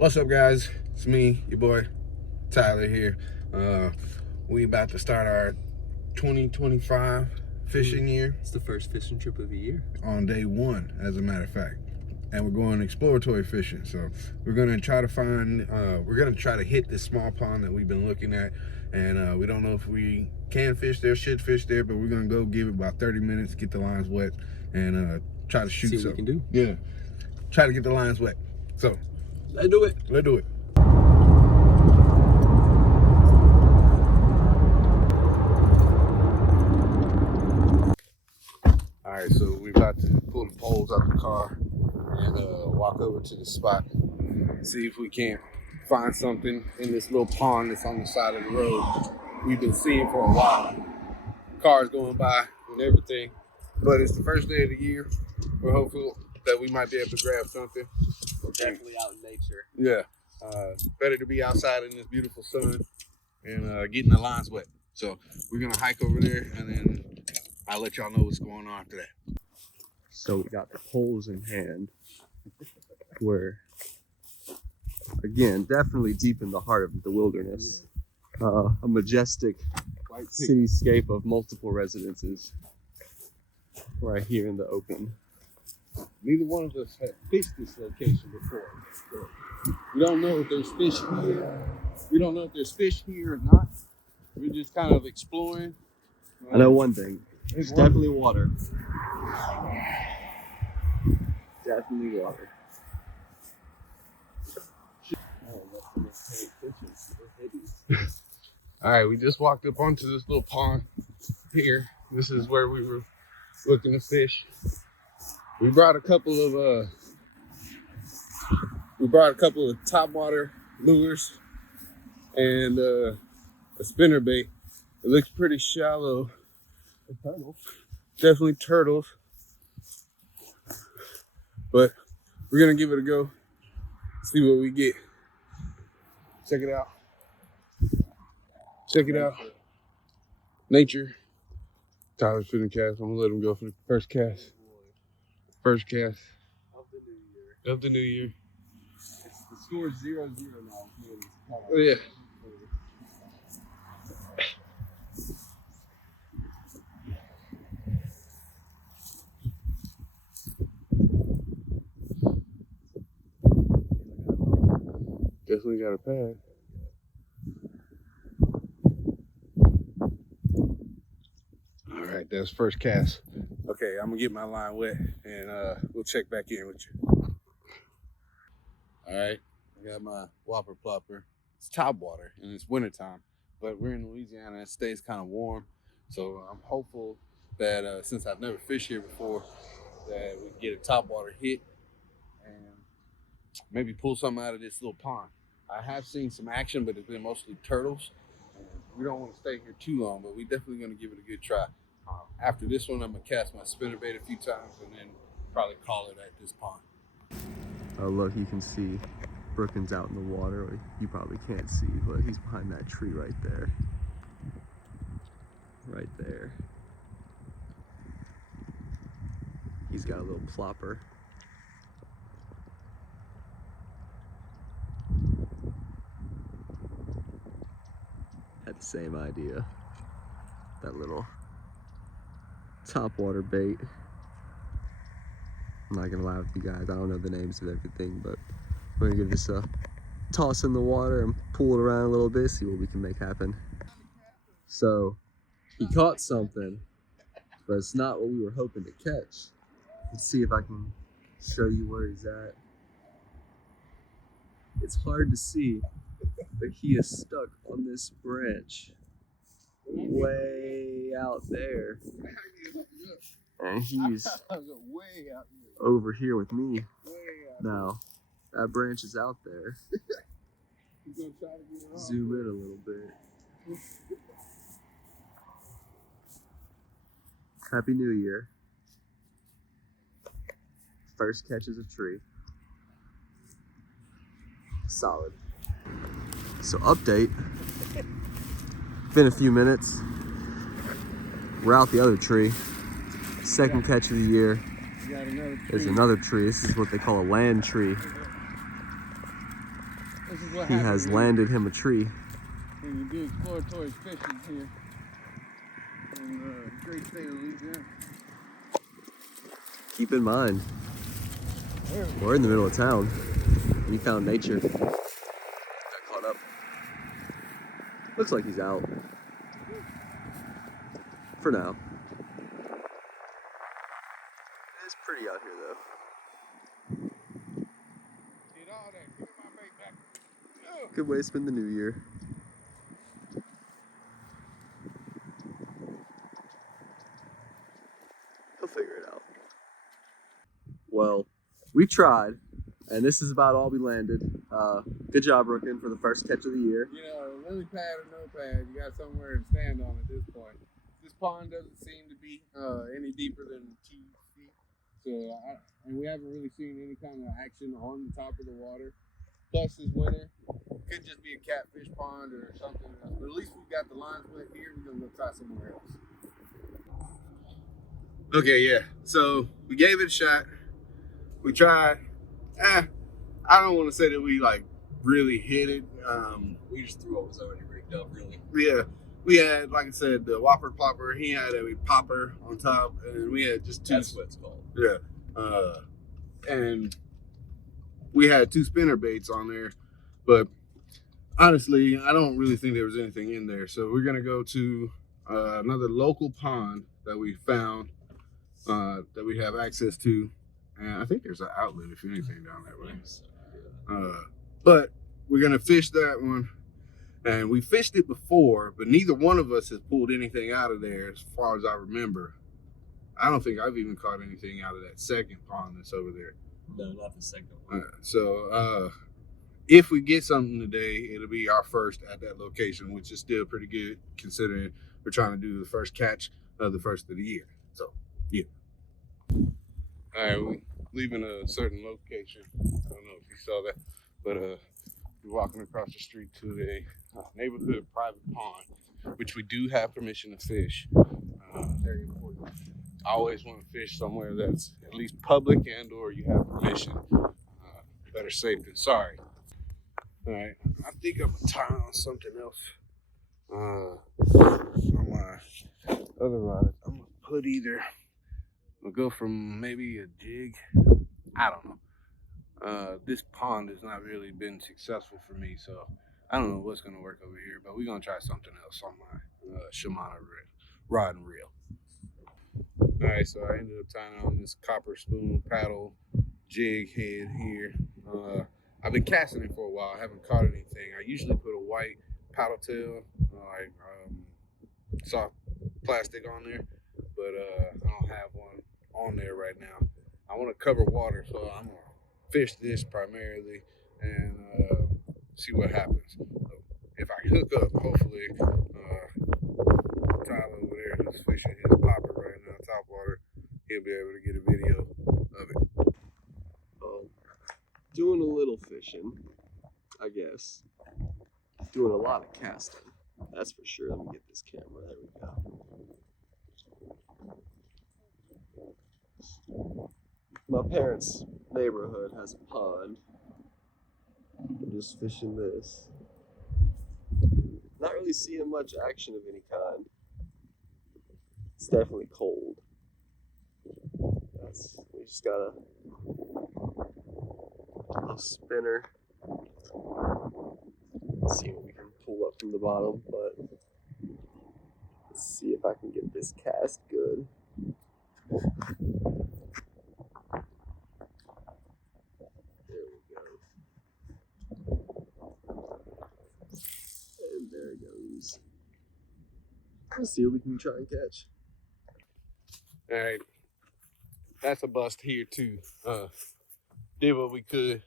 What's up, guys? It's me, your boy Tyler here. We about to start our 2025 fishing year. It's the first fishing trip of the year. On day one, as a matter of fact. And we're going exploratory fishing. So we're gonna try to find, we're gonna try to hit this small pond that we've been looking at. And we don't know if we can fish there, should fish there, but we're gonna go give it about 30 minutes, get the lines wet, and try to shoot See what we can do. Yeah, try to get the lines wet. So Let's do it. let's do it. All right, so we're about to pull the poles out the car and walk over to the spot, see if we can't find something in this little pond that's on the side of the road we've been seeing for a while. Cars going by and everything, but it's the first day of the year. We're hopeful that we might be able to grab something. We're definitely out in nature. Yeah, better to be outside in this beautiful sun and getting the lines wet. So we're gonna hike over there, and then I'll let y'all know what's going on after that. So we got the poles in hand. We're, again, definitely deep in the heart of the wilderness. A majestic cityscape of multiple residences right here in the open. Neither one of us had fished this location before. So we don't know if there's fish here. We don't know if there's fish here or not. We're just kind of exploring. I know one thing. There's definitely water. Definitely water. All right, we just walked up onto this little pond here. This is where we were looking to fish. We brought a couple of topwater lures and a spinner bait. It looks pretty shallow. Turtles. Definitely turtles. But we're gonna give it a go. See what we get. Check it out. Check it out. Nature. Tyler's finna cast. I'm gonna let him go for the first cast. First cast of the new year. The score's 0-0 now. Oh yeah. Definitely got a pad. All right, that's first cast. Okay, I'm gonna get my line wet and we'll check back in with you. All right, I got my whopper plopper. It's top water and it's wintertime, but we're in Louisiana and it stays kind of warm. So I'm hopeful that since I've never fished here before, that we can get a top water hit and maybe pull something out of this little pond. I have seen some action, but it's been mostly turtles. And we don't want to stay here too long, but we're definitely going to give it a good try. After this one, I'm going to cast my spinnerbait a few times and then probably call it at this pond. Oh, look, you can see Brooklyn's out in the water. You probably can't see, but he's behind that tree right there. Right there. He's got a little plopper. Had the same idea. That little topwater bait. I'm not gonna lie with you guys, I don't know the names of everything, but we're gonna give this a toss in the water and pull it around a little bit, see what we can make happen. So he caught something, but it's not what we were hoping to catch. Let's see if I can show you where he's at. It's hard to see, but he is stuck on this branch way out there. And he's over here with me. Now, that branch is out there. Zoom in a little bit. Happy New Year. First catch is a tree. Solid. So update. Been a few minutes. We're out the other tree. Second catch of the year. There's another tree. This is what they call a land tree. This is what He has landed him a tree. when you do exploratory fishing here in the great state of Louisiana. Keep in mind, we're in the middle of town. We found nature. Got caught up. Looks like he's out. For now. It's pretty out here though. Good way to spend the new year. He'll figure it out. Well, we tried, and this is about all we landed. Good job, Rookin, for the first catch of the year. You know, lily pad or no pad, you got somewhere to stand on at this point. This pond doesn't seem to be any deeper than 2 feet, and we haven't really seen any kind of action on the top of the water. Plus, this winter could just be a catfish pond or something else. But at least we've got the lines wet here. We're gonna go try somewhere else. Okay, yeah. So we gave it a shot. We tried. I don't want to say that we like really hit it. We just threw what was already rigged up, really. Yeah, we had, like I said, the whopper plopper. He had a popper on top, and we had just two. That's what it's called. Yeah, and we had 2 spinner baits on there, but honestly, I don't really think there was anything in there. So we're gonna go to another local pond that we found that we have access to, and I think there's an outlet if anything down that way. But we're gonna fish that one, and we fished it before, but neither one of us has pulled anything out of there as far as I remember. I don't think I've even caught anything out of that second pond that's over there. No, not the second one. So if we get something today, it'll be our first at that location, which is still pretty good considering we're trying to do the first catch of the first of the year. So, yeah. All right, we're leaving a certain location. I don't know if you saw that, but we're walking across the street to a neighborhood private pond, which we do have permission to fish. Very important. I always want to fish somewhere that's at least public and or you have permission. Better safe than sorry. All right, I think I'm gonna tie on something else on my other rod. I'm gonna put I'll go from maybe a jig. I don't know. This pond has not really been successful for me, so I don't know what's gonna work over here, but we're gonna try something else on my Shimano rod and reel. All right, so I ended up tying on this copper spoon paddle jig head here. I've been casting it for a while. I haven't caught anything. I usually put a white paddle tail, like soft plastic on there, but I don't have one on there right now. I want to cover water, so I'm gonna fish this primarily and see what happens. So if I hook up, hopefully, Tyler over there who's fishing his popper right now, top water, he'll be able to get a video of it. Doing a little fishing, I guess. Doing a lot of casting, that's for sure. Let me get this camera. There we go. My parents' neighborhood has a pond. I'm just fishing this. Not really seeing much action of any kind. It's definitely cold. We just got a little spinner. Let's see what we can pull up from the bottom, but let's see if I can get this cast good. There we go. And there it goes. Let's see what we can try and catch. All right, that's a bust here too. Did what we could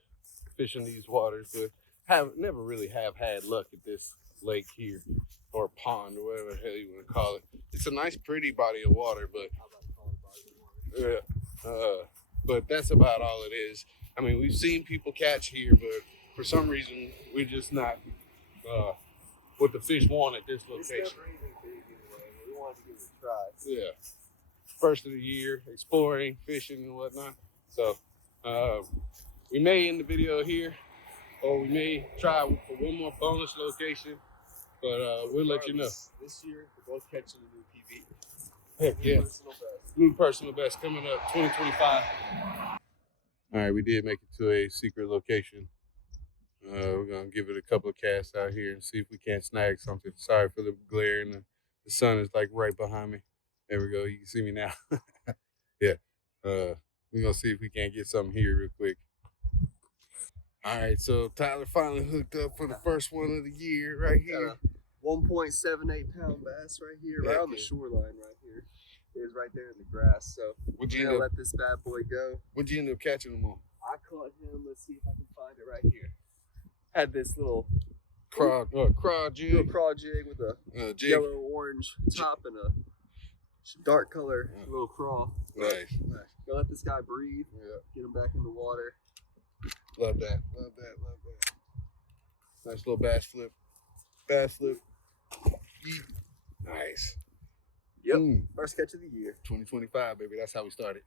fishing these waters, but never really have had luck at this lake here, or pond, or whatever the hell you want to call it. It's a nice, pretty body of water, but but that's about all it is. I mean, we've seen people catch here, but for some reason, we're just not what the fish want at this location. It's never even big anyway. We wanted to give it a try. Yeah, first of the year, exploring, fishing, and whatnot. So we may end the video here. or we may try for one more bonus location, but we'll let you know. This year, we're both catching a new PB. Heck yeah. Personal best. New personal best coming up 2025. All right, we did make it to a secret location. We're gonna give it a couple of casts out here and see if we can't snag something. Sorry for the glare, and the sun is like right behind me. There we go. You can see me now. Yeah. We're gonna see if we can't get something here real quick. All right, so Tyler finally hooked up for the first one of the year right here. 1.78 pound bass right here, right on the Yeah. shoreline right here. It is right there in the grass. So What'd we're you gonna end up? let this bad boy go. What'd you end up catching them on? I caught him. Let's see if I can find it right here. Had this little Craw little jig. craw jig with a Jig. yellow orange top and a dark color little craw. Nice. Gonna let this guy breathe. Yeah. Get him back in the water. Love that. Nice little bass flip. Yeet. Nice. Yep. First catch of the year. 2025, baby. That's how we started.